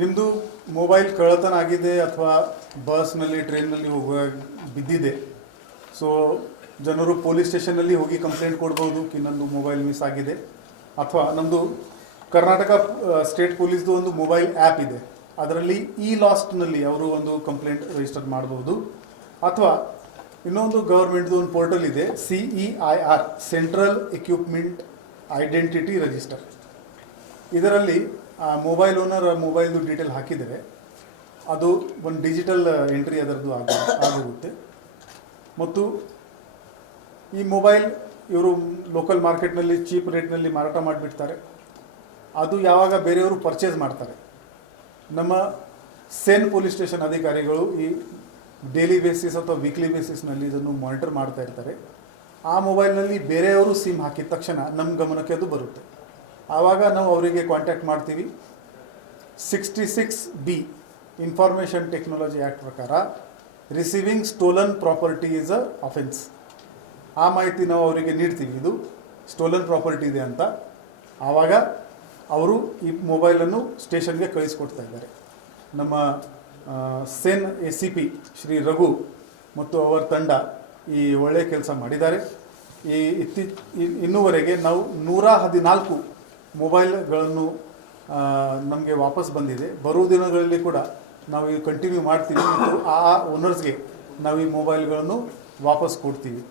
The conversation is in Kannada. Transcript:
ನಿಮ್ಮದು ಮೊಬೈಲ್ ಕಳ್ಳತನ ಆಗಿದೆ ಅಥವಾ ಬಸ್ನಲ್ಲಿ ಟ್ರೈನ್ನಲ್ಲಿ ಹೋಗುವಾಗ ಬಿದ್ದಿದೆ. ಸೊ ಜನರು ಪೊಲೀಸ್ ಸ್ಟೇಷನಲ್ಲಿ ಹೋಗಿ ಕಂಪ್ಲೇಂಟ್ ಕೊಡ್ಬೋದು ಕಿ ನಂದು ಮೊಬೈಲ್ ಮಿಸ್ ಆಗಿದೆ. ಅಥವಾ ನಮ್ಮದು ಕರ್ನಾಟಕ ಸ್ಟೇಟ್ ಪೊಲೀಸ್ದು ಒಂದು ಮೊಬೈಲ್ ಆ್ಯಪ್ ಇದೆ, ಅದರಲ್ಲಿ ಲಾಸ್ಟ್ನಲ್ಲಿ ಅವರು ಒಂದು ಕಂಪ್ಲೇಂಟ್ ರಿಜಿಸ್ಟರ್ ಮಾಡ್ಬೋದು. ಅಥವಾ ಇನ್ನೊಂದು ಗೌರ್ಮೆಂಟ್ದು ಒಂದು ಪೋರ್ಟಲ್ ಇದೆ, CEIR, central equipment identity register. ಇದರಲ್ಲಿ ಮೊಬೈಲ್ ಓನರ್ ಮೊಬೈಲ್ದು ಡೀಟೇಲ್ ಹಾಕಿದರೆ ಅದು ಒಂದು ಡಿಜಿಟಲ್ ಎಂಟ್ರಿ ಅದರದ್ದು ಆಗೋಗುತ್ತೆ. ಮತ್ತು ಈ ಮೊಬೈಲ್ ಇವರು ಲೋಕಲ್ ಮಾರ್ಕೆಟ್ನಲ್ಲಿ ಚೀಪ್ ರೇಟ್ನಲ್ಲಿ ಮಾರಾಟ ಮಾಡಿಬಿಡ್ತಾರೆ. ಅದು ಯಾವಾಗ ಬೇರೆಯವರು ಪರ್ಚೇಸ್ ಮಾಡ್ತಾರೆ, ನಮ್ಮ ಸೇನ್ ಪೊಲೀಸ್ ಸ್ಟೇಷನ್ ಅಧಿಕಾರಿಗಳು ಈ ಡೈಲಿ ಬೇಸಿಸ್ ಅಥವಾ ವೀಕ್ಲಿ ಬೇಸಿಸ್ನಲ್ಲಿ ಇದನ್ನು ಮಾನಿಟರ್ ಮಾಡ್ತಾ ಇರ್ತಾರೆ. ಆ ಮೊಬೈಲ್ನಲ್ಲಿ ಬೇರೆಯವರು ಸಿಮ್ ಹಾಕಿದ ತಕ್ಷಣ ನಮ್ಮ ಗಮನಕ್ಕೆ ಅದು ಬರುತ್ತೆ. ಆವಾಗ ನಾವು ಅವರಿಗೆ ಕಾಂಟ್ಯಾಕ್ಟ್ ಮಾಡ್ತೀವಿ. 66B ಇನ್ಫಾರ್ಮೇಷನ್ ಟೆಕ್ನಾಲಜಿ ಆ್ಯಕ್ಟ್ ಪ್ರಕಾರ receiving stolen property is a offence. ಆ ಮಾಹಿತಿ ನಾವು ಅವರಿಗೆ ನೀಡ್ತೀವಿ, ಇದು ಸ್ಟೋಲನ್ ಪ್ರಾಪರ್ಟಿ ಇದೆ ಅಂತ. ಆವಾಗ ಅವರು ಈ ಮೊಬೈಲನ್ನು ಸ್ಟೇಷನ್ಗೆ ಕಳಿಸ್ಕೊಡ್ತಾ ಇದ್ದಾರೆ. ನಮ್ಮ ಸೇನ್ ACP ಶ್ರೀ ರಘು ಮತ್ತು ಅವರ ತಂಡ ಈ ಒಳ್ಳೆಯ ಕೆಲಸ ಮಾಡಿದ್ದಾರೆ. ಇನ್ನೂವರೆಗೆ ನಾವು 114 ಮೊಬೈಲ್ಗಳನ್ನು ನಮಗೆ ವಾಪಸ್ ಬಂದಿದೆ. ಬರುವ ದಿನಗಳಲ್ಲಿ ಕೂಡ ನಾವು ಈ ಕಂಟಿನ್ಯೂ ಮಾಡ್ತೀವಿ ಮತ್ತು ಆ ಓನರ್ಸ್ಗೆ ನಾವು ಈ ಮೊಬೈಲ್ಗಳನ್ನು ವಾಪಸ್ ಕೊಡ್ತೀವಿ.